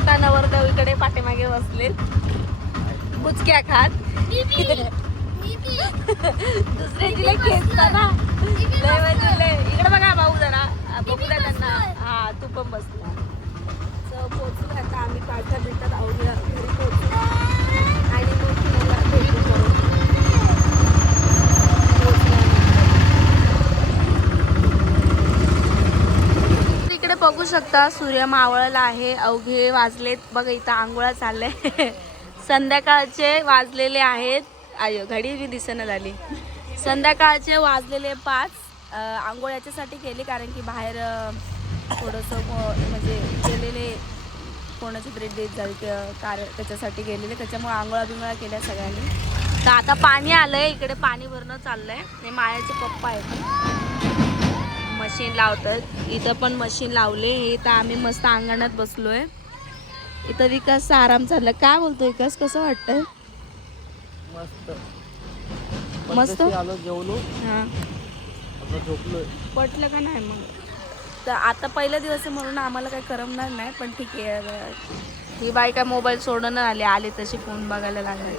शकता नवरदेव इकडे पाठीमागे बसले बुचक्या खात. दुसऱ्याची खेचता ना लय म्हणजे लय. इकडे बघा भाऊ जरा बघू द्या त्यांना. हा तू पण बसला. पोहोचलो आता आम्ही पाठ्या भेटत आहोत घरी पोहोचलो आणि मग तुम्हाला भेटू करू. इकडे बघू शकता सूर्य मावळला आहे. अवघे वाजलेत बघा इथं आंघोळा चाललंय. संध्याकाळचे वाजलेले आहेत. आयो घडी बी दिसेना झाली. संध्याकाळचे वाजलेले 5. आंघोळ याच्यासाठी केली कारण की बाहेर थोडंसं म्हणजे गेलेले कोणाची तरी डेट झाली त्याच्यासाठी गेलेले. त्याच्यामुळे आंघोळा बिंगोळा केल्या सगळ्यांनी. तर आता पाणी आलंय इकडे. पाणी भरणं चाललंय. हे मायाचे पप्पा आहेत मशीन लावतात. इथं पण मशीन लावले. इथं आम्ही मस्त अंगणात बसलोय. इथं विकासचा आराम चाललाय. काय बोलतो विकास कसं वाटतंय? मस्त मस्त आलो जेवलो. हा झोपलोय. पटलं का नाही मग? तर आता पहिला दिवस आहे म्हणून आम्हाला काही करमणार नाही पण ठीक आहे. ही बाई काय मोबाईल सोडून आली तशी फोन बघायला लागली.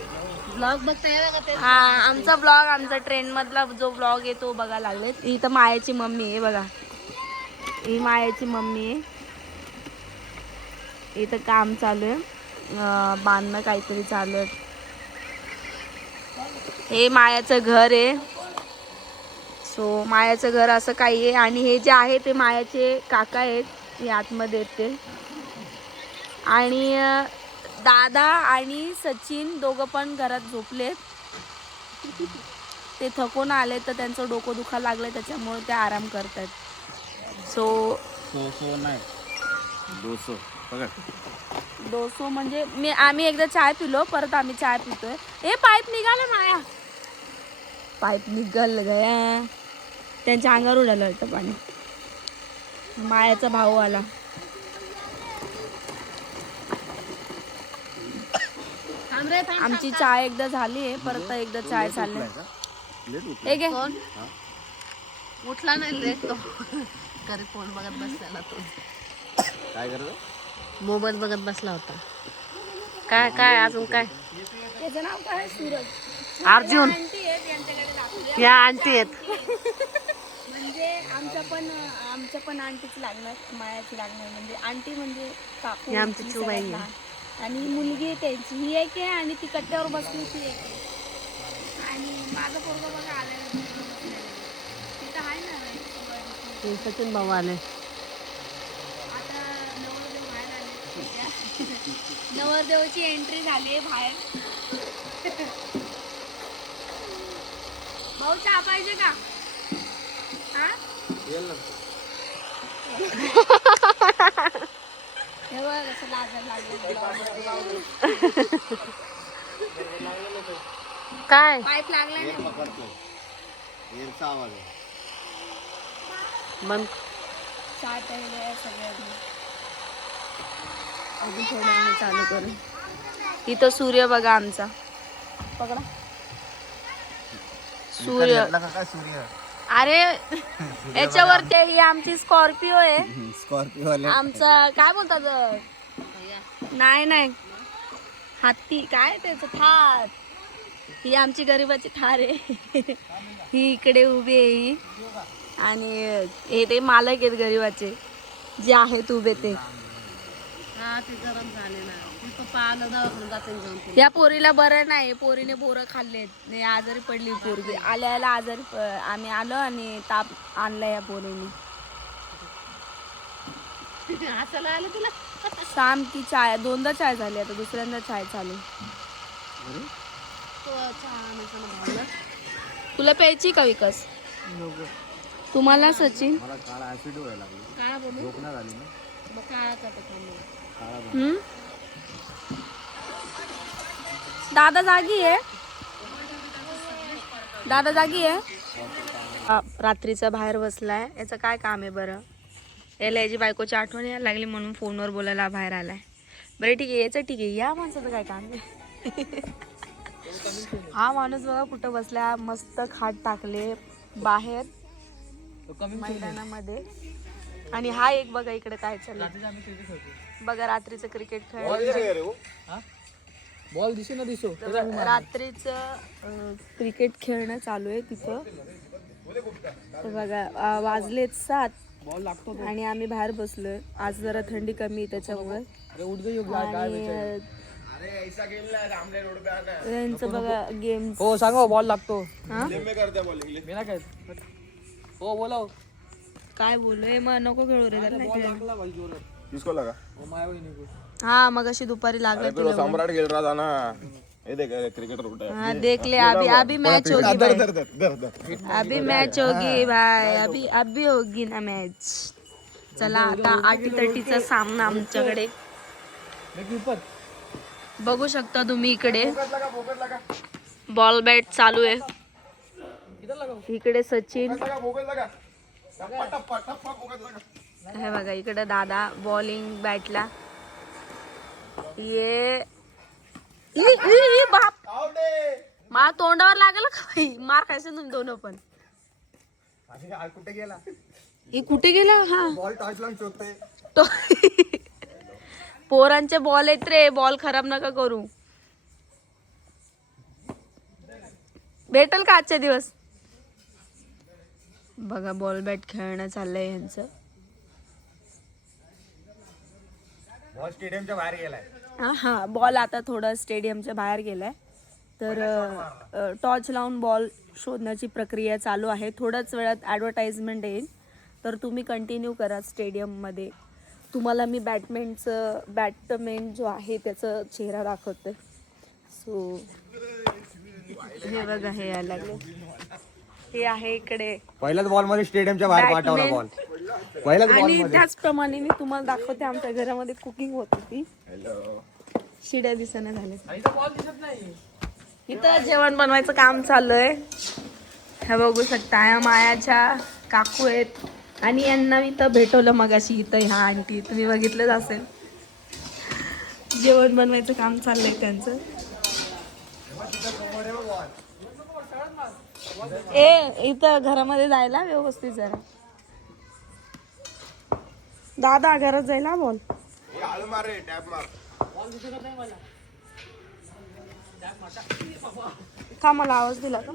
ब्लॉग बघताय. हा आमचा ब्लॉग आमचा ट्रेन मधला जो ब्लॉग आहे तो बघायला लागले. ही तर मायाची मम्मी आहे बघा. ही मायाची मम्मी आहे. इथं काम चालू आहे. बांधणं काहीतरी चालू आहे. हे मायाचं घर आहे. सो मायाचं घर असं काही आहे. आणि हे जे आहे ते मायाचे काका आहेत. हे आतमध्ये येते. आणि दादा आणि सचिन दोघं पण घरात झोपलेत. ते थकून आले तर त्यांचं डोकं दुखायला लागलं त्याच्यामुळे ते आराम करतात. सो नाही डोसो बघा. डोसो म्हणजे आम्ही एकदा चाय पिलो परत आम्ही चाय पितोय. हे पाईप निघालं माया. पाईप निघाल गया. त्यांच्या अंगावर उडालं होतं पाणी. मायाचा भाऊ आला. आमची चाय एकदा झाली आहे परत एकदा चाय चालली. एक उठला नाही लेट तो घरी फोन बघत बसलेला. तो काय करत मोबाईल बघत बसला होता. काय काय अजून काय? त्याचं नाव काय? सूरज. अर्जुन. या आंटी आहेत. म्हणजे आमच्या पण आंटीच लागणार. मायाची लागणार म्हणजे आंटी म्हणजे काकू. आमची चुबाई आणि मुलगी त्यांची ही एक आहे आणि ती कट्ट्यावर बसली ती एक आहे. आणि माझं पोरगं बघा आलेलं तिथं आहे ना. सचिन भाऊ आले. आता नवरदेव बाहेर आले. नवरदेवची एंट्री झाली बाहेर. भाऊ चहा पाहिजे का? हा हे बघ कसं लाजायला लागलं. काय पाईप लागला नाही. आवाज बंद. चहा प्यायला सगळ्यांनी. अजून थोड्याने चालू करू. इथं सूर्य बघा आमचा. पकडा सूर्य. काय सूर्य? अरे याच्यावर ते ही आमची स्कॉर्पिओ आहे. स्कॉर्पिओ आमचा काय बोलतात? नाही हत्ती काय त्याचं थार. ही आमची गरिबाची थार आहे. ही इकडे उभी आहे ही. आणि हे ते मालक आहेत गरिबाचे जे आहेत उभे ते. या पोरीला बरं नाही. पोरीने बोरं खाल्लेत. आजारी पडली पोरगी. आल्याला आजारी आम्ही आलो आणि ताप आणला या पोरीने. साम की चाय 2दा चाय झाली. आता दुसऱ्यांदा चाय चालू. तुला प्यायची का विकास? तुम्हाला सचिन? मला काळा ऍसिड व्हायला लागली. झोपणार आली ना. दादा जागी आहे. दादा जागी आहे. रात्रीचा बाहेर बसलाय. याचं काय काम आहे बरं? याला याची बायकोची आठवण यायला लागली म्हणून फोनवर बोलायला बाहेर आलाय. बरं ठीक आहे याचं ठीक आहे. या माणसाचं काय काम आहे? हा माणूस बघा कुठं बसला. मस्त खाट टाकले बाहेर मैदानामध्ये. आणि हा एक बघा इकडे काय चाललंय. बघा रात्रीचं क्रिकेट खेळ बॉल दिसे ना दिसो रात्रीचं क्रिकेट खेळणं चालू आहे तिथं. तर बघा वाजलेत 7 बॉल लागतो आणि आम्ही बाहेर बसलोय. आज जरा थंडी कमी आहे त्याच्यामुळे. आणि यांचं बघा गेम. हो सांगा बॉल लागतो. हा मी ना काय हो बोलाव काय बोलू मग नको खेळू रे त्याला नाही बॉल खेळायला. लागला भाई जोरात. किसको लगा? हो माया वहिनी को. हा मग अशी दुपारी लागला अरे तो सम्राट खेल रहा था ना. ये देख क्रिकेटर उठा है. हाँ देख ले अभी अभी मैच होगी भाई. दर अभी मैच होगी भाई. अभी होगी ना मॅच. चला आता 8:30चा सामना आमच्याकडे. बघू शकता तुम्ही इकडे बॉल बॅट चालू आहे. इकडे सचिन हे बघा इकडे दादा बॉलिंग बॅटला. ये बाप मला तोंडावर लागल का भाई. मार खायचं तुम्ही दोन पण. कुठे गेला? हे कुठे गेला? हा बॉल टॉच लावून शोधतोय. तो पोरांचे बॉल आहेत रे. बॉल खराब नका करू. भेटल का आजच्या दिवस? बघा बॉल बॅट खेळणं चाललंय यांचं. बॉल स्टेडियमच्या बाहेर गेलाय. हा बॉल आता थोडं स्टेडियमच्या बाहेर गेलाय. तर टॉर्च लावून बॉल शोधण्याची प्रक्रिया चालू आहे. थोड्याच वेळात ॲडव्हर्टाइजमेंट येईल तर तुम्ही कंटिन्यू करा स्टेडियममध्ये. तुम्हाला मी बॅटमॅन जो आहे त्याचा चेहरा दाखवते. सो हे बघा हे यायला लागले. हे आहे इकडे पहिल्याच बॉल मध्ये स्टेडियमच्या बाहेर पाठवला बॉल. पहिल्याच बॉल आणि मध्ये. त्याचप्रमाणे मी तुम्हाला दाखवते आमच्या घरामध्ये कुकिंग होत होती. शिड्या दिसना झाल्या. बॉल दिसत नाही. इथं जेवण बनवायचं काम चाललंय. हे बघू शकता या मायाच्या काकू आहेत. आणि यांना इथं भेटवलं मगाशी. इथं ह्या आंटी तुम्ही बघितलंच असेल. जेवण बनवायचं काम चाललंय त्यांचं. इथं घरामध्ये जायला व्यवस्थित जरा. दादा घरात जायला बोल. का मला आवाज दिला का?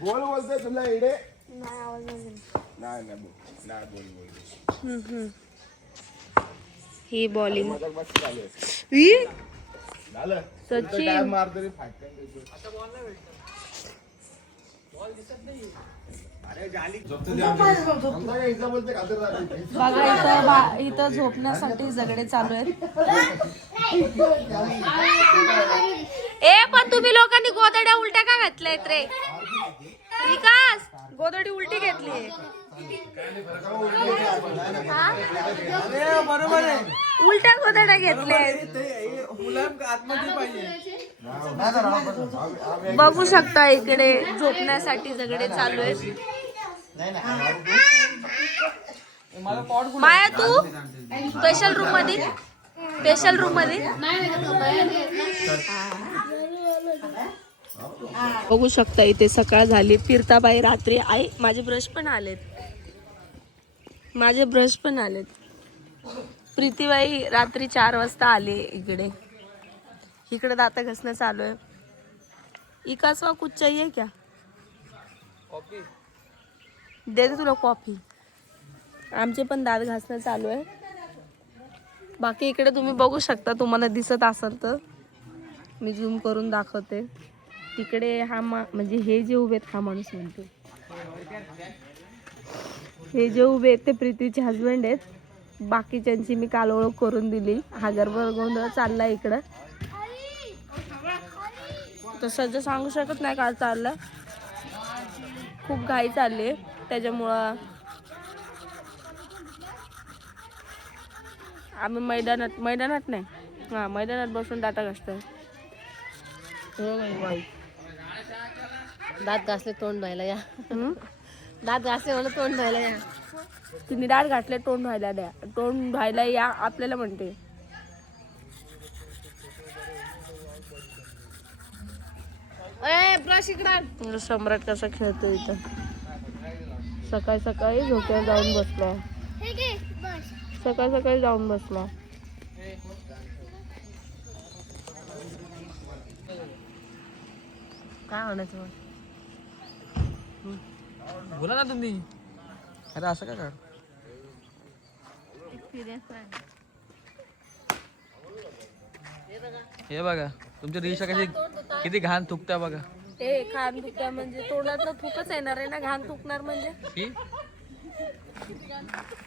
बोल बोलतोय तुला इडे. नाही आवाज नाही दिला. नाही बोल. ही बॉलिंग सचिन मारतरी बघा इथं झोपण्यासाठी झगडे चालू आहेत. पण तुम्ही लोकांनी गोदड्या उलट्या का घातल्यात रे? विकास गोदडी उलटी घेतली. बरोबर आहे. उलट्या गोदड्या घेतल्या. बघू शकता इकडे झोपण्यासाठी झगडे चालू आहेत. माया तू स्पेशल रूम मध्ये बघू शकता इथे सकाळ झाली. फिरता बाई रात्री आई माझे ब्रश पण आलेत. प्रीतीबाई रात्री 4 वाजता आले इकडे दात घसणं चालू आहे. इकासवा कुछ चाहिए क्या? दे दे तुला कॉफी. आमचे पण दात घासणं चालू आहे. बाकी इकडे तुम्ही बघू शकता. तुम्हाला दिसत असेल तर मी झूम करून दाखवते. तिकडे हा म्हणजे हे जे उभे आहेत हा माणूस म्हणतो. हे जे उभे आहेत ते प्रीतीचे हजबंड आहेत. बाकीच्यांची मी काल ओळख करून दिली. हा गडबड गोंधळ चालला इकडं. तसं सांगू शकत नाही काय चाललं. खूप घाई चालली आहे त्याच्यामुळं आम्ही मैदानात नाही मैदानात बसून डाटा घासतोय. दात घासले तोंड धुवायला या. दात घासले मला तोंड धुवायला या. तुम्ही दात घातले तोंड धुवायला या आपल्याला म्हणते. ब्रश इकडं. सम्राट कसा खेळतो इथं. सकाळी झोक्यावर जाऊन बसलाय. सकाळ सकाळी जाऊन बसला. काय म्हणायचं मग? बोला ना तुम्ही. अरे असं का कर हे बघा तुमच्या रेषा कशी किती घाण थुकत्या बघा. ते घाण थुकत्या म्हणजे तोंडातलं थुकच येणार आहे ना. घाण थुकणार म्हणजे ही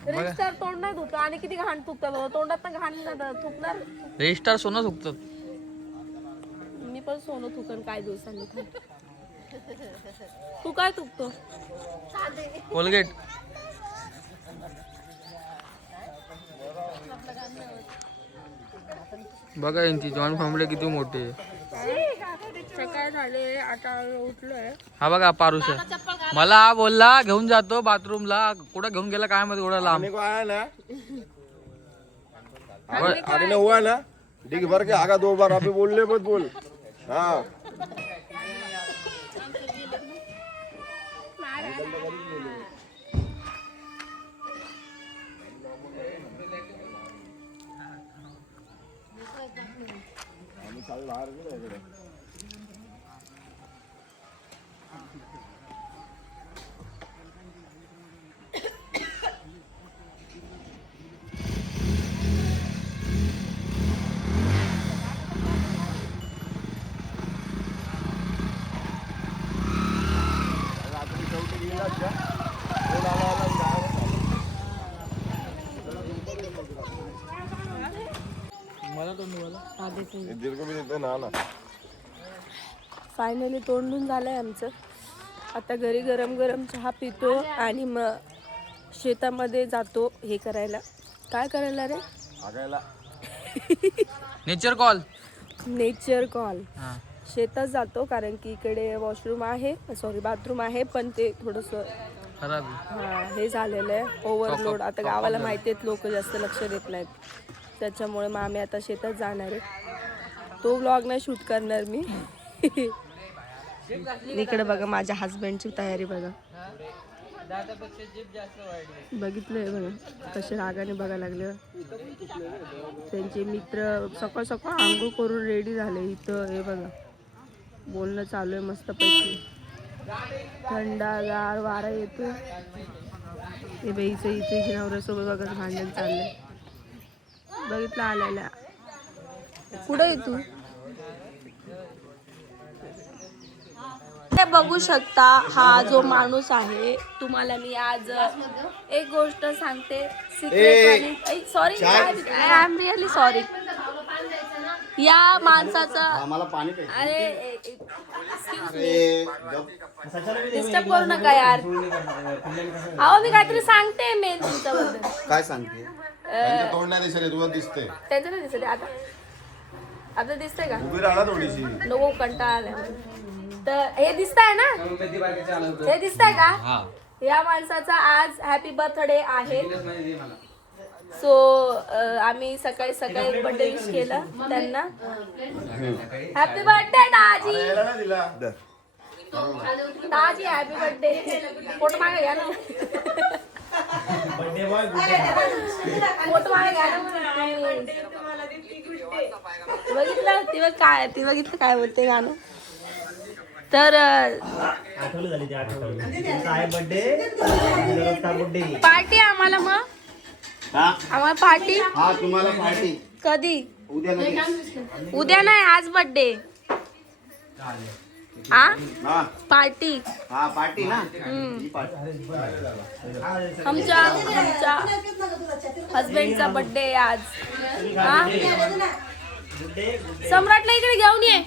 रेस्टार तोंड नाही धुतो आणि किती घाण थुकतं बाबा. तोंडात घाण थुकणार. रेस्टार सोनं थुकतात. मी पण सोनं थुकन काय दिवसांनी. तू काय थुकतो? कोलगेट. बघा यांची जॉईंट फॅमिली किती मोठी आहे. सकाळ झाले आता उठलोय. हा बघा पारुष मला हा बोलला घेऊन जातो बाथरूमला. कुठं घेऊन गेला काय मध्ये एवढा लांब. अरे ना हुआ ना डिग भर के आगा 2 बार अभी बोल ले मत बोल. हाँ फायनली तोंडून झालंय आमचं. आता घरी गरम गरम चहा पितो आणि मग शेतामध्ये जातो हे करायला. काय करायला रे? Nature call. Nature call. शेतात जातो कारण की इकडे वॉशरूम आहे, सॉरी बाथरूम आहे, पण ते थोडंसं खराब. हे झालेलं आहे ओव्हरलोड. आता गावाला माहिती आहेत लोक जास्त लक्ष देत नाहीत, त्याच्यामुळे मग आम्ही आता शेतात जाणार आहे. तो व्लॉग नाही शूट करणार मी. इकडे बघा माझ्या हस्बंडची तयारी बघा. बघितलंय बघा कसे रागाने बघायला लागले. त्यांचे मित्र सकाळ सकाळ आंघोळ करून रेडी झाले. इथं हे बघा बोलणं चालू आहे मस्तपैकी. थंडागार वारा येतो. हे बाईचं इथे नवऱ्यासोबत बघा भांडण चाललंय. बघितलं आलेल्या. पुढे येतो बघू शकता. हा जो माणूस आहे तुम्हाला मी आज एक गोष्ट सांगते. Secret. Sorry I am really sorry. या माणसाचं अरे डिस्टर्ब करू नका यार. अहो मी काहीतरी सांगते मेन तुमच्याबद्दल. काय सांगते? तोंड नाही दिसत तुला दिसते. त्यांचं नाही दिसत आता. आता दिसतंय का? उभी राहा थोडीशी. नको कंटाळा आलाय. तर हे दिसतंय ना? हे दिसतंय का? या माणसाचा आज हॅपी बर्थडे आहे. सो आम्ही सकाळी सकाळी बर्थडे विश केलं त्यांना. हॅपी बर्थडे दाजी. दाजी हॅपी बर्थडे. फोटो मागे घ्या ना. फोटो मागे घ्या ना. बघितलं ती बघितलं काय बोलते गाणं. तर पार्टी आम्हाला मग आम्हाला पार्टी. तुम्हाला पार्टी कधी? उद्या नाही आज बर्थडे. पार्टी. पार्टी ना. आमच्या हस्बंडचा बर्थडे आज. सम्राटला इकडे घेऊन ये.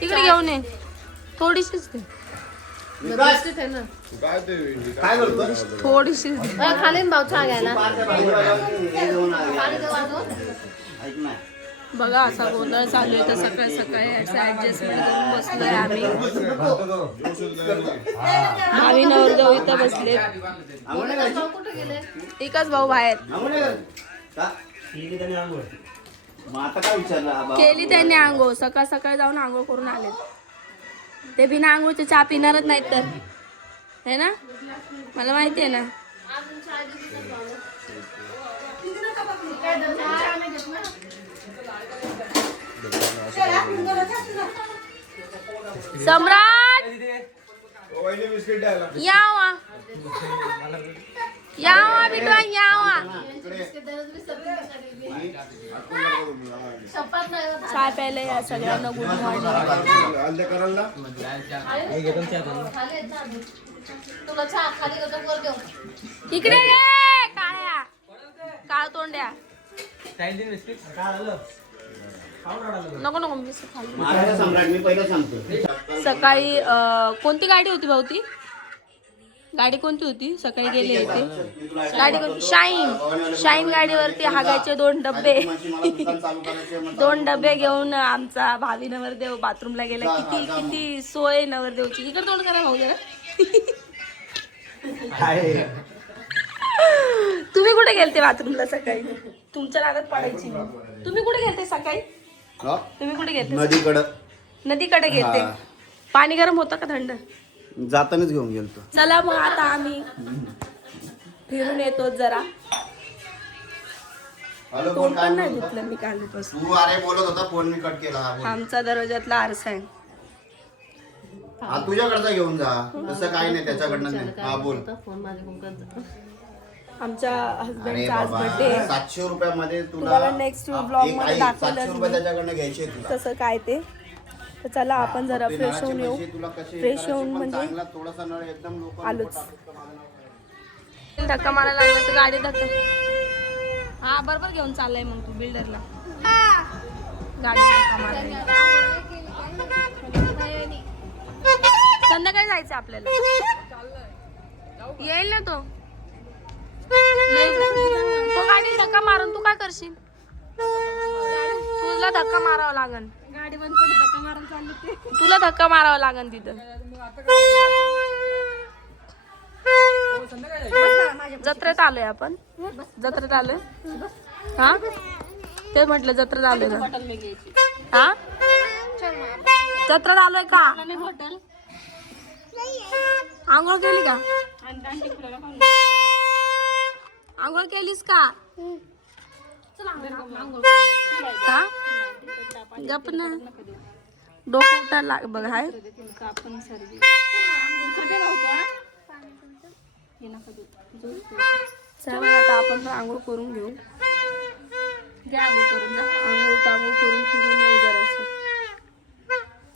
इकडे घेऊन ये थोडीशीच. थोडीशी खाली भाऊ छान घ्यायला. बघा असा गोंधळ चालू आहे. तर सकाळी सकाळी असं ऍडजस्टमेंट करून बसलोय आम्ही. भावी नवरदेव इथं बसले. एकच भाऊ बाहेर. केली त्यांनी आंघोळ. सकाळ सकाळी जाऊन आंघोळ करून आले. ते बिना आंघोळचे चहा पिणारच नाहीत तर है ना. मला माहिती आहे ना. सम्राट वहिनी बिस्किट द्यायला यावा यावा बिटवा यावा चाय प्यायला या सगळ्यांना गुड मॉर्निंग. आलते करायला इकडे ये काळ्या काळ तोंड्या नको नको मी सकाळी कोणती गाडी होती भाऊ ती गाडी कोणती होती सकाळी गेली होती गाडी कोणती शाईन गाडीवरती हागायचे 2 डब्बे 2 डब्बे घेऊन आमचा भावी नवरदेव बाथरूमला गेला. किती किती सोय नवरदेवची. इकडे तोंड करा भाऊ जरा. तुम्ही कुठे गेलते बाथरूमला सकाळी. तुमच्या नादात पडायची. तुम्ही कुठे गेलते सकाळी. तुम्ही कुठे गेलते. नदीकडे गेलते. पाणी गरम होतं का थंड. जातानाच घेऊन गेलतो. चला मग आता आम्ही फिरून येतो जरा. तोंड पण नाही धुतलं मी कालपासून. तू अरे बोलत होता फोन मी कट केला. आमचा दरवाजातला आरसा आहे. हा तुझ्याकडचा घेऊन जा. तसं काही नाही त्याच्याकडनं नाही. हा बोल. आमच्या अरे हसबंडचा आज बाबा बर्थडे. 700 रुपयामध्ये तुम्हाला नेक्स्ट ब्लॉग मध्ये 700 रुपये त्याच्याकडनं घ्यायचे तुला. कसं काय ते. तर चला आपण जरा ते फ्रेश होऊन येऊ. पैसे तुला कसे फ्रेश करायचे होऊन पण म्हणजे चांगला थोडासा नळ एकदम लोक आलोच. धक्का मारायला लागला तर गाडी धक्का. हा बरोबर घेऊन चाललाय मग तू बिल्डरला. गाडी धक्का मारायला. संध्याकाळी जायचं आपल्याला. येईल ना तो. तो गाडी धक्का मारून तू काय करशील. तुला धक्का मारावा लागन. गाडी बंद पडली धक्का मारून चालली. तुला धक्का मारावा लागन तिथं. जत्रेत आलोय आपण. जत्रेत आलोय. हा ते म्हटलं जत्रेत आलोय का. हा जत्रेत आलोय का. आंघोळ केली का. आंघोळ केलीस का. गप ना डोकं उठायला लाग बघ. हाय चला आता आपण आंघोळ करून घेऊ. आंघोळ तांघोळ करून फिरून येऊ जरासं.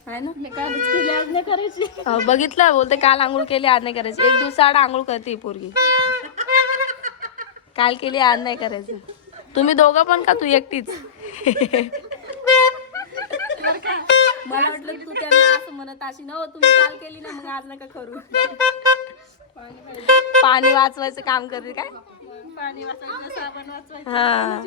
आहे ना. मी कालच केली आज नाही करायची. बघितलं बोलते काल आंघोळ केली आज नाही करायची. 1 दिवसाआड आंघोळ करते पोरगी. काल केली आज नाही करायचं. तुम्ही दोघं पण का तू एकटीच. मला वाटलं तू त्यांना असं म्हणत अशी ना तुम्ही काल केली ना मग आज नका करू. पाणी वाचवायचं काम करते काय. पाणी वाचवायचं साबण वाचवायचं. हा